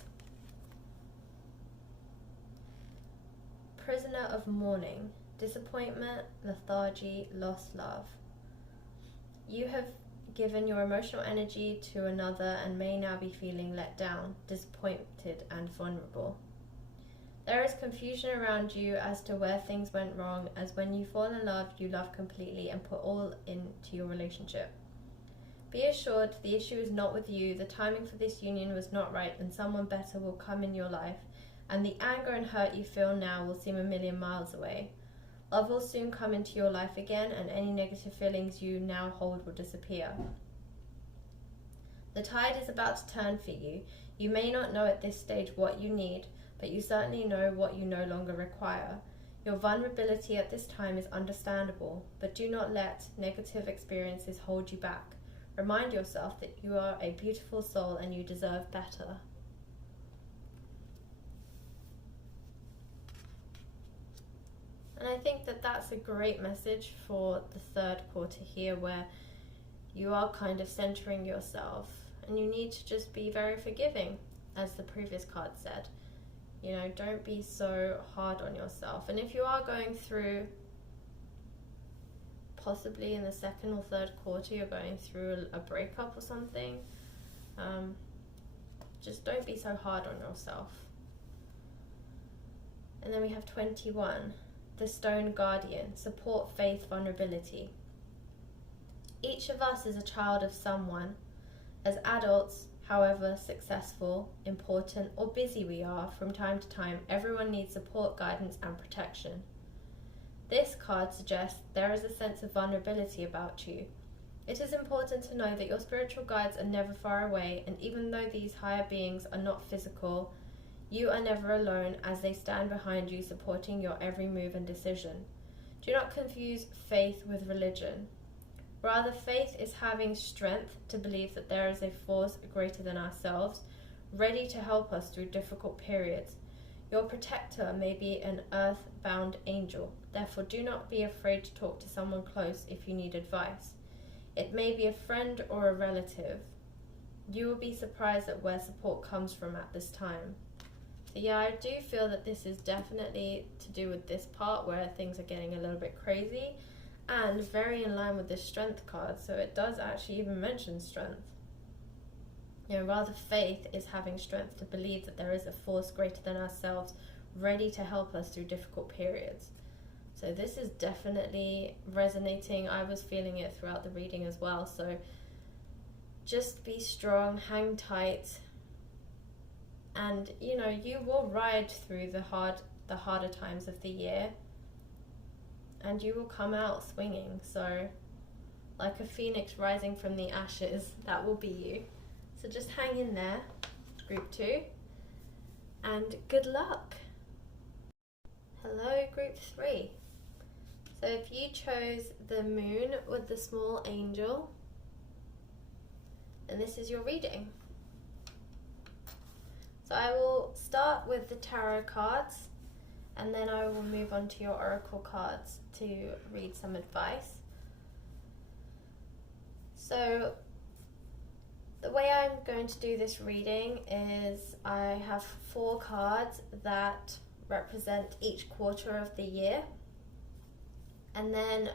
Prisoner of mourning, disappointment, lethargy, lost love. You have given your emotional energy to another and may now be feeling let down, disappointed, and vulnerable. There is confusion around you as to where things went wrong, as when you fall in love, you love completely and put all into your relationship. Be assured the issue is not with you, the timing for this union was not right, and someone better will come in your life, and the anger and hurt you feel now will seem a million miles away. Love will soon come into your life again, and any negative feelings you now hold will disappear. The tide is about to turn for you. You may not know at this stage what you need, but you certainly know what you no longer require. Your vulnerability at this time is understandable, but do not let negative experiences hold you back. Remind yourself that you are a beautiful soul and you deserve better. And I think that that's a great message for the third quarter here, where you are kind of centering yourself and you need to just be very forgiving, as the previous card said. You know, don't be so hard on yourself. And if you are going through, possibly in the second or third quarter, you're going through a breakup or something, just don't be so hard on yourself. And then we have 21, the Stone Guardian, support, faith, vulnerability. Each of us is a child of someone. As adults, however successful, important, or busy we are, from time to time, everyone needs support, guidance, and protection. This card suggests there is a sense of vulnerability about you. It is important to know that your spiritual guides are never far away, and even though these higher beings are not physical, you are never alone, as they stand behind you, supporting your every move and decision. Do not confuse faith with religion. Rather, faith is having strength to believe that there is a force greater than ourselves, ready to help us through difficult periods. Your protector may be an earth-bound angel. Therefore, do not be afraid to talk to someone close if you need advice. It may be a friend or a relative. You will be surprised at where support comes from at this time. So yeah, I do feel that this is definitely to do with this part where things are getting a little bit crazy, and very in line with this strength card. So it does actually even mention strength. You know, rather, faith is having strength to believe that there is a force greater than ourselves, ready to help us through difficult periods. So this is definitely resonating. I was feeling it throughout the reading as well. So just be strong, hang tight, and you know, you will ride through the harder times of the year, and you will come out swinging. So like a phoenix rising from the ashes, that will be you. So just hang in there, group 2, and good luck. Hello, group 3. So if you chose the moon with the small angel, then this is your reading. So I will start with the tarot cards, and then I will move on to your oracle cards to read some advice. So the way I'm going to do this reading is I have 4 cards that represent each quarter of the year. And then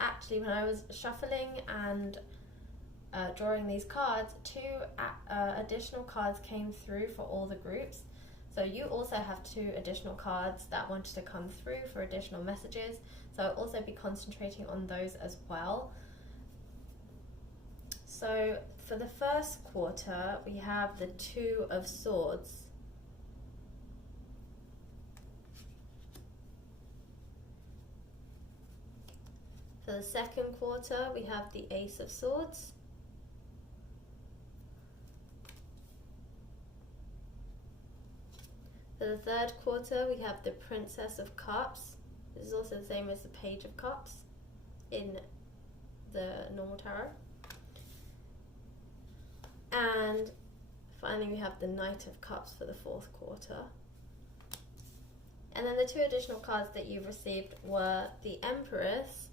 actually when I was shuffling and drawing these cards, 2 additional cards came through for all the groups. So you also have 2 additional cards that wanted to come through for additional messages. So I'll also be concentrating on those as well. So for the first quarter, we have the Two of Swords. For the second quarter, we have the Ace of Swords. For the third quarter, we have the Princess of Cups. This is also the same as the Page of Cups in the normal tarot. And finally, we have the Knight of Cups for the fourth quarter. And then the two additional cards that you've received were the Empress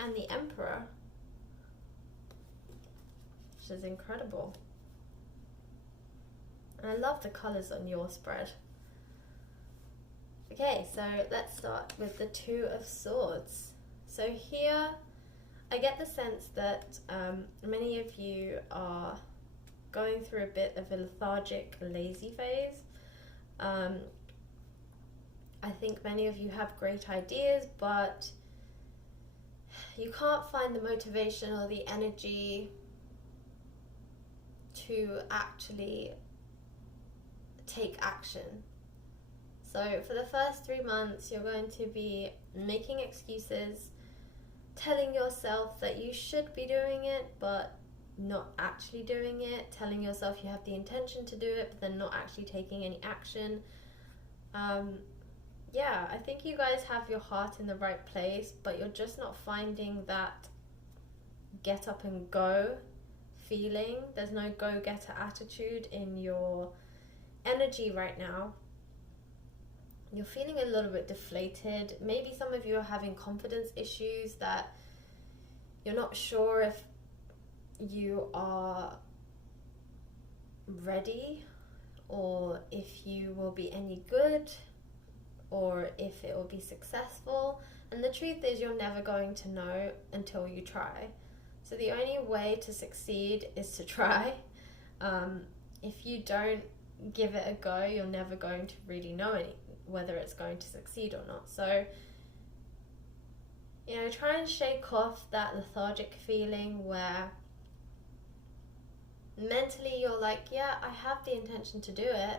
and the Emperor, which is incredible. And I love the colours on your spread. Okay, so let's start with the Two of Swords. So here, I get the sense that many of you are going through a bit of a lethargic, lazy phase. I think many of you have great ideas, but you can't find the motivation or the energy to actually take action. So for the first 3 months, you're going to be making excuses, telling yourself that you should be doing it, but not actually doing it, telling yourself you have the intention to do it, but then not actually taking any action. Yeah, I think you guys have your heart in the right place, but you're just not finding that get up and go feeling. There's no go-getter attitude in your energy right now. You're feeling a little bit deflated. Maybe some of you are having confidence issues, that you're not sure if you are ready, or if you will be any good, or if it will be successful. And the truth is, you're never going to know until you try. So the only way to succeed is to try. If you don't give it a go, you're never going to really know whether it's going to succeed or not. So, you know, try and shake off that lethargic feeling where mentally you're like, yeah, I have the intention to do it,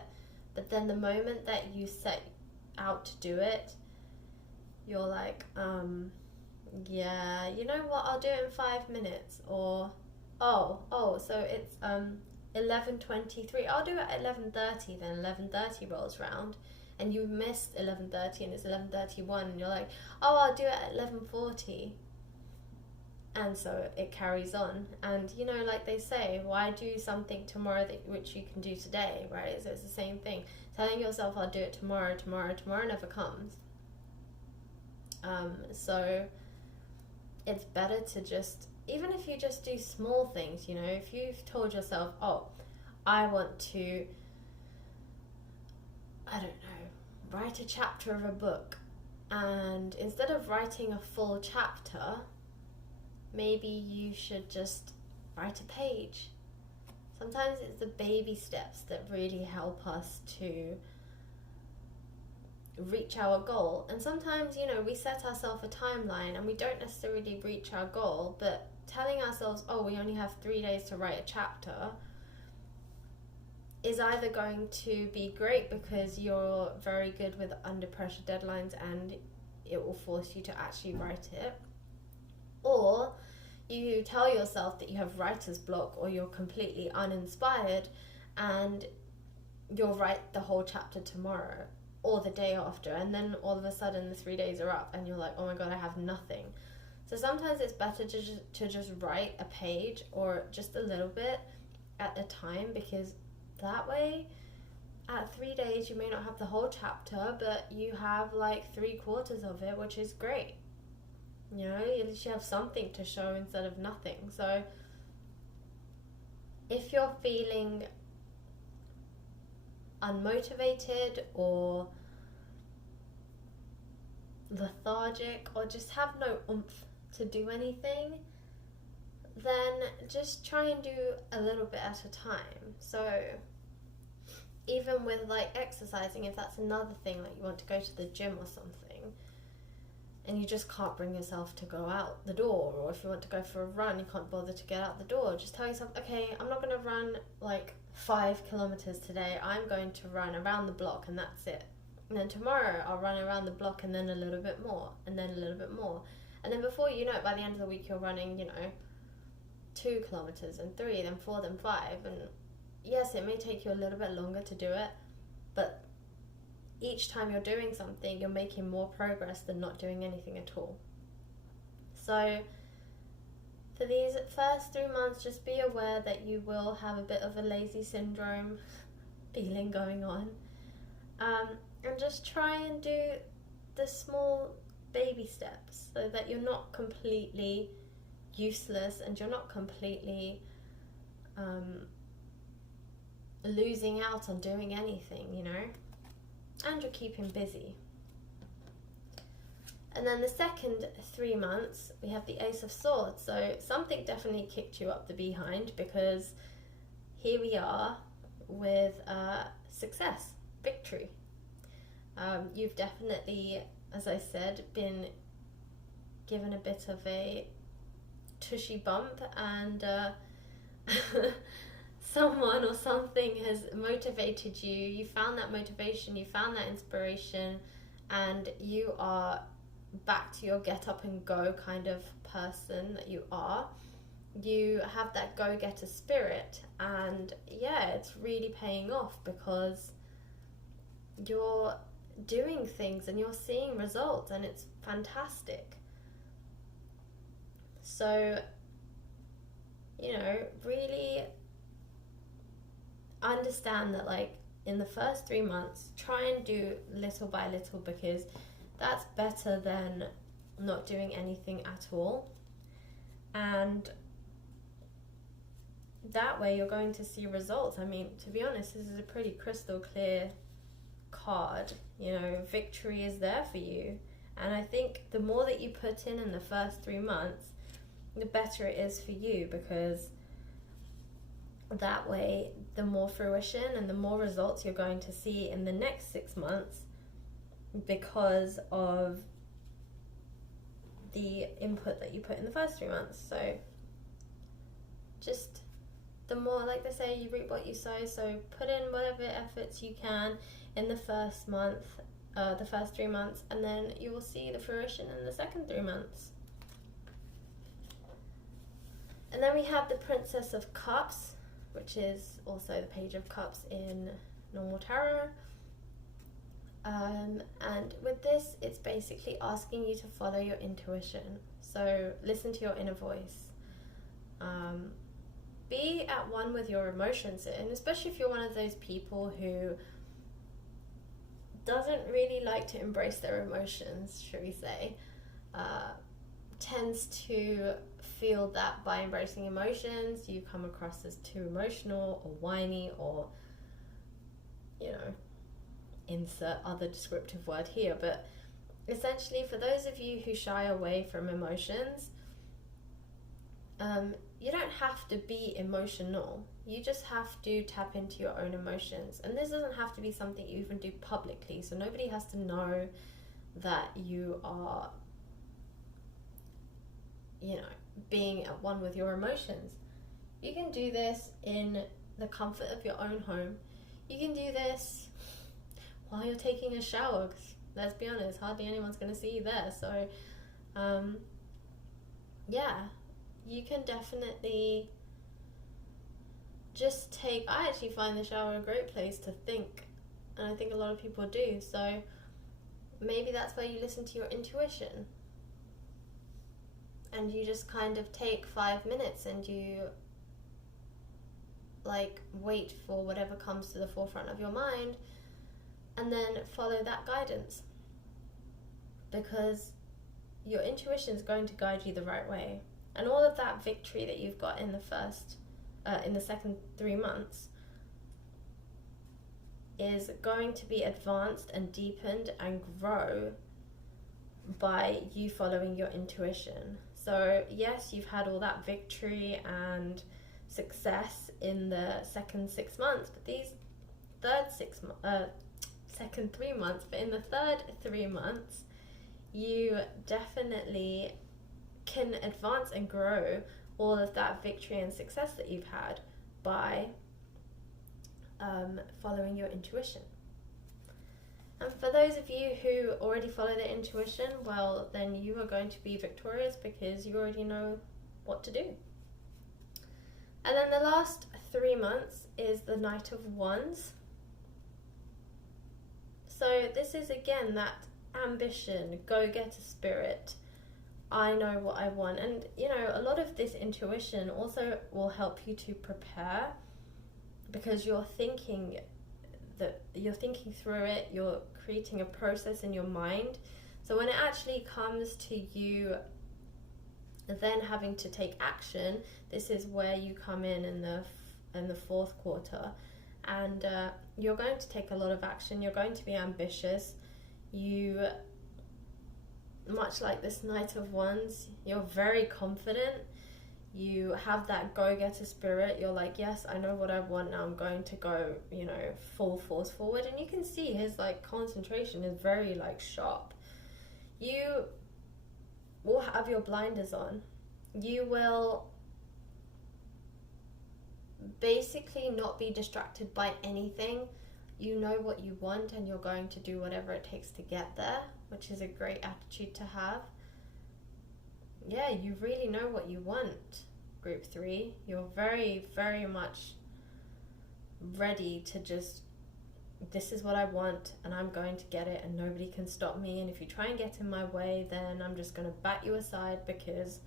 but then the moment that you set out to do it, you're like, yeah, you know what, I'll do it in 5 minutes, or so it's 11:23, I'll do it at 11:30. Then 11:30 rolls round and you missed 11:30 and it's 11:31, and you're like, oh, I'll do it at 11:40. And so it carries on. And you know, like they say, why do something tomorrow which you can do today, right? So it's the same thing. Telling yourself I'll do it tomorrow never comes. So it's better to just, even if you just do small things, you know, if you've told yourself, oh, I want to, I don't know, write a chapter of a book, and instead of writing a full chapter, maybe you should just write a page. Sometimes it's the baby steps that really help us to reach our goal. And sometimes, you know, we set ourselves a timeline and we don't necessarily reach our goal, but telling ourselves, oh, we only have 3 days to write a chapter, is either going to be great because you're very good with under pressure deadlines and it will force you to actually write it, or you tell yourself that you have writer's block, or you're completely uninspired and you'll write the whole chapter tomorrow or the day after, and then all of a sudden the 3 days are up and you're like, oh my god, I have nothing. So sometimes it's better to just write a page or just a little bit at a time, because that way at 3 days you may not have the whole chapter, but you have like 3/4 of it, which is great. You know, at least you have something to show instead of nothing. So if you're feeling unmotivated or lethargic or just have no oomph to do anything, then just try and do a little bit at a time. So even with like exercising, if that's another thing, like you want to go to the gym or something, and you just can't bring yourself to go out the door, or if you want to go for a run, you can't bother to get out the door, just tell yourself, okay, I'm not going to run like 5 kilometers today, I'm going to run around the block and that's it. And then tomorrow I'll run around the block and then a little bit more, and then a little bit more. And then before you know it, by the end of the week, you're running, 2 kilometers and 3, then 4, then 5. And yes, it may take you a little bit longer to do it, but each time you're doing something, you're making more progress than not doing anything at all. So for these first 3 months, just be aware that you will have a bit of a lazy syndrome feeling going on. And just try and do the small baby steps so that you're not completely useless and you're not completely losing out on doing anything, and you're keeping busy. And then the second 3 months, we have the Ace of Swords. So something definitely kicked you up the behind, because here we are with success, victory. You've definitely, as I said, been given a bit of a tushy bump, and someone or something has motivated you. You found that motivation, you found that inspiration, and you are back to your get up and go kind of person that you are. You have that go-getter spirit, and yeah, it's really paying off because you're doing things and you're seeing results, and it's fantastic. So, really understand that, like, in the first 3 months, try and do little by little, because that's better than not doing anything at all. And that way you're going to see results. I mean, to be honest, this is a pretty crystal clear card. Victory is there for you. And I think the more that you put in the first 3 months, the better it is for you, because that way the more fruition and the more results you're going to see in the next 6 months, because of the input that you put in the first 3 months. So just the more, like they say, you reap what you sow. So put in whatever efforts you can in the first month, the first 3 months, and then you will see the fruition in the second 3 months. And then we have the Princess of Cups, which is also the Page of Cups in normal tarot. And with this, it's basically asking you to follow your intuition. So listen to your inner voice. Be at one with your emotions, and especially if you're one of those people who doesn't really like to embrace their emotions, should we say, tends to feel that by embracing emotions, you come across as too emotional or whiny, or, insert other descriptive word here. But essentially, for those of you who shy away from emotions, you don't have to be emotional. You just have to tap into your own emotions. And this doesn't have to be something you even do publicly. So nobody has to know that you are, being at one with your emotions. You can do this in the comfort of your own home. You can do this while you're taking a shower, 'cause let's be honest, hardly anyone's going to see you there. So, you can definitely just I actually find the shower a great place to think, and I think a lot of people do. So maybe that's where you listen to your intuition, and you just kind of take 5 minutes and you wait for whatever comes to the forefront of your mind, and then follow that guidance, because your intuition is going to guide you the right way. And all of that victory that you've got in the second 3 months is going to be advanced and deepened and grow by you following your intuition. So yes, you've had all that victory and success in the second 6 months, but these second 3 months, but in the third 3 months, you definitely can advance and grow all of that victory and success that you've had by following your intuition. And for those of you who already follow their intuition, well, then you are going to be victorious because you already know what to do. And then the last 3 months is the Knight of Wands. So this is again that ambition, go-getter spirit. I know what I want. And a lot of this intuition also will help you to prepare, because you're thinking through it, you're creating a process in your mind. So when it actually comes to you then having to take action, this is where you come in the fourth quarter, and you're going to take a lot of action. You're going to be ambitious. You, much like this Knight of Wands, you're very confident. You have that go-getter spirit. You're like, yes, I know what I want now. I'm going to go, full force forward. And you can see his concentration is very sharp. You will have your blinders on. You will basically not be distracted by anything. You know what you want, and you're going to do whatever it takes to get there, which is a great attitude to have. Yeah, you really know what you want, Group 3. You're very, very much ready to just, this is what I want, and I'm going to get it, and nobody can stop me. And if you try and get in my way, then I'm just going to bat you aside, because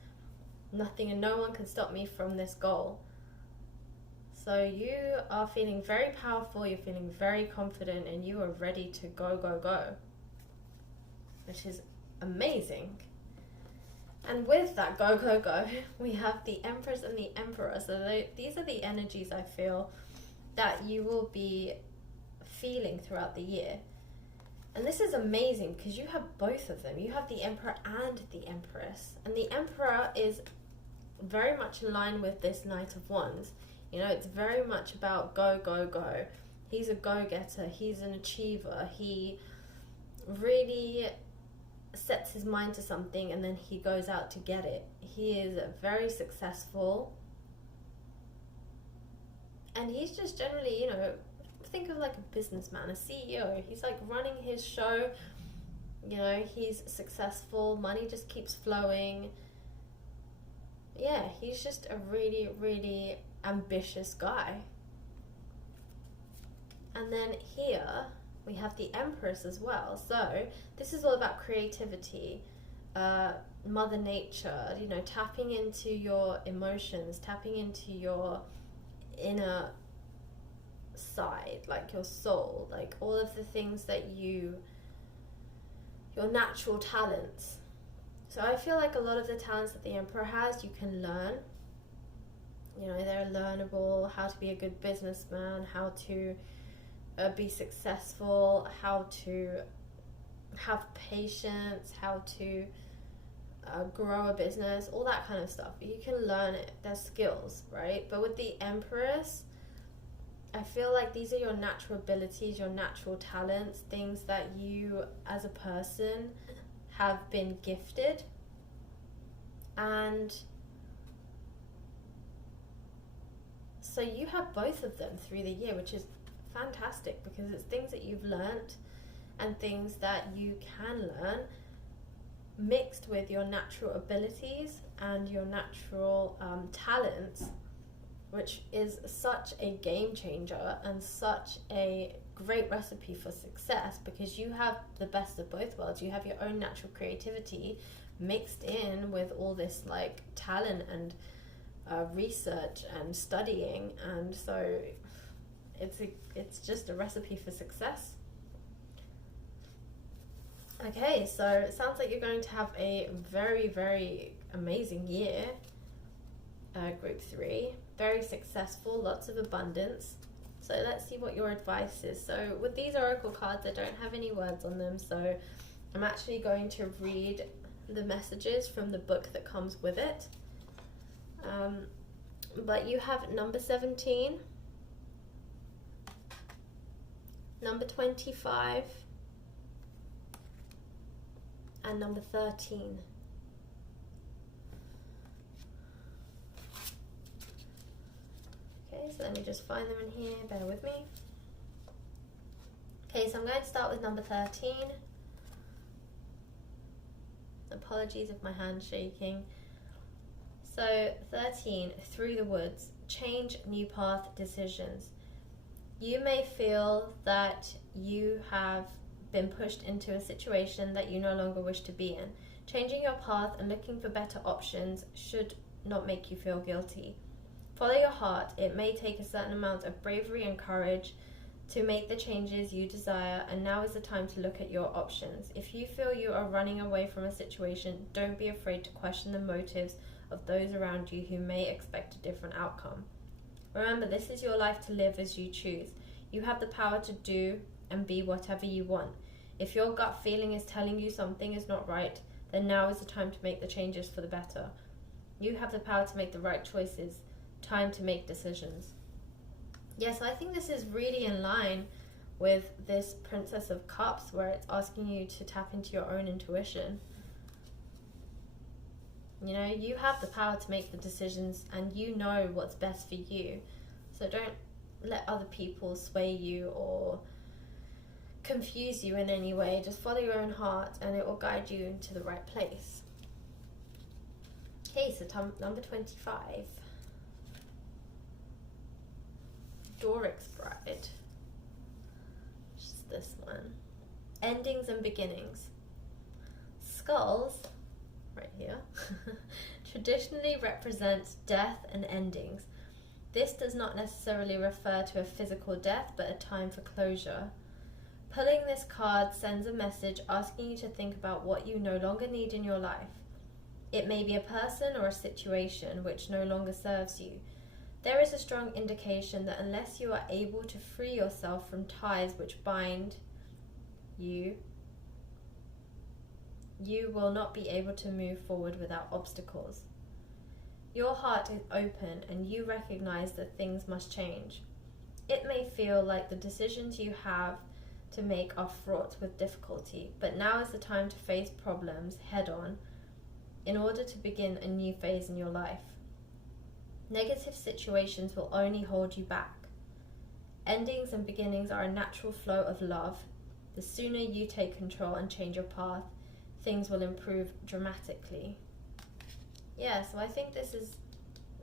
nothing and no one can stop me from this goal. So you are feeling very powerful, you're feeling very confident, and you are ready to go, go, go, which is amazing. And with that go, go, go, we have the Empress and the Emperor. So these are the energies I feel that you will be feeling throughout the year. And this is amazing because you have both of them. You have the Emperor and the Empress. And the Emperor is very much in line with this Knight of Wands. It's very much about go, go, go. He's a go-getter. He's an achiever. He really sets his mind to something and then he goes out to get it. He is very successful. And he's just generally, think of like a businessman, a CEO. He's running his show. He's successful. Money just keeps flowing. Yeah, he's just a really, really ambitious guy. And then here we have the Empress as well. So this is all about creativity, Mother Nature, tapping into your emotions, tapping into your inner side, your soul, all of the things that your natural talents. So I feel like a lot of the talents that the Emperor has, you can learn. They're learnable. How to be a good businessman, how to be successful, how to have patience, how to grow a business, all that kind of stuff. You can learn it. There's skills, right? But with the Empress, I feel like these are your natural abilities, your natural talents, things that you as a person have been gifted. And so you have both of them through the year, which is fantastic because it's things that you've learnt and things that you can learn mixed with your natural abilities and your natural talents, which is such a game changer and such a great recipe for success because you have the best of both worlds. You have your own natural creativity mixed in with all this talent and research and studying, and so it's just a recipe for success. Okay, so it sounds like you're going to have a very, very amazing year, Group 3. Very successful, lots of abundance. So let's see what your advice is. So with these oracle cards, I don't have any words on them, so I'm actually going to read the messages from the book that comes with it. But you have number 17, number 25, and number 13. Okay, so let me just find them in here, bear with me. Okay, so I'm going to start with number 13. Apologies if my hand's shaking. So 13, through the woods, change, new path, decisions. You may feel that you have been pushed into a situation that you no longer wish to be in. Changing your path and looking for better options should not make you feel guilty. Follow your heart. It may take a certain amount of bravery and courage to make the changes you desire, and now is the time to look at your options. If you feel you are running away from a situation, don't be afraid to question the motives of those around you who may expect a different outcome. Remember, this is your life to live as you choose. You have the power to do and be whatever you want. If your gut feeling is telling you something is not right, then now is the time to make the changes for the better. You have the power to make the right choices. Time to make decisions. Yes, I think this is really in line with this Princess of Cups, where it's asking you to tap into your own intuition. You know, you have the power to make the decisions and you know what's best for you. So don't let other people sway you or confuse you in any way. Just follow your own heart and it will guide you into the right place. Okay, so number 25. Doric's Bride. Which is this one. Endings and beginnings. Skulls, right here, traditionally represent death and endings. This does not necessarily refer to a physical death, but a time for closure. Pulling this card sends a message asking you to think about what you no longer need in your life. It may be a person or a situation which no longer serves you. There is a strong indication that unless you are able to free yourself from ties which bind you, you will not be able to move forward without obstacles. Your heart is open and you recognize that things must change. It may feel like the decisions you have to make are fraught with difficulty, but now is the time to face problems head on in order to begin a new phase in your life. Negative situations will only hold you back. Endings and beginnings are a natural flow of love. The sooner you take control and change your path, things will improve dramatically. Yeah, so I think this is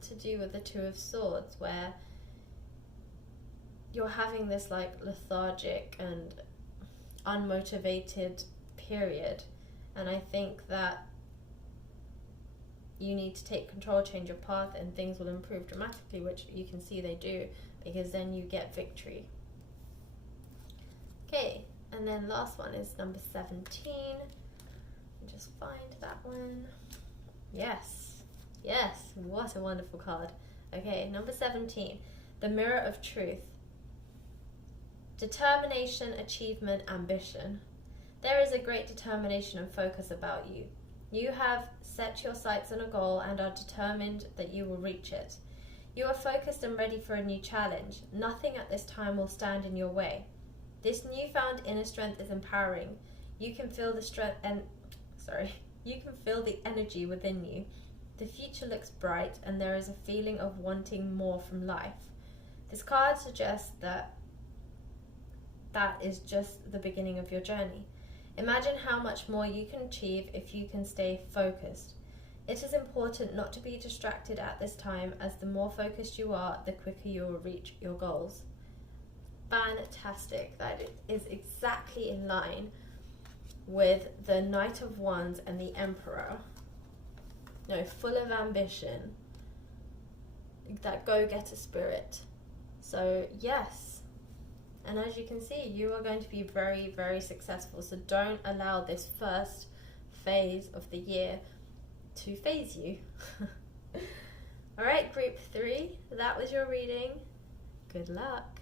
to do with the Two of Swords, where you're having this like lethargic and unmotivated period, and I think that you need to take control, change your path, and things will improve dramatically, which you can see they do, because then you get victory. Okay, and then last one is number 17. Just find that one. Yes, what a wonderful card. Okay, number 17, the Mirror of Truth. Determination, achievement, ambition. There is a great determination and focus about you. You have set your sights on a goal and are determined that you will reach it. You are focused and ready for a new challenge. Nothing at this time will stand in your way. This newfound inner strength is empowering. You can feel the energy within you. The future looks bright and there is a feeling of wanting more from life. This card suggests that is just the beginning of your journey. Imagine how much more you can achieve if you can stay focused. It is important not to be distracted at this time, as the more focused you are, the quicker you will reach your goals. Fantastic. That is exactly in line with the Knight of Wands and the Emperor. Full of ambition. That go-getter spirit. So, yes. And as you can see, you are going to be very, very successful. So don't allow this first phase of the year to phase you. Alright, group 3, that was your reading. Good luck.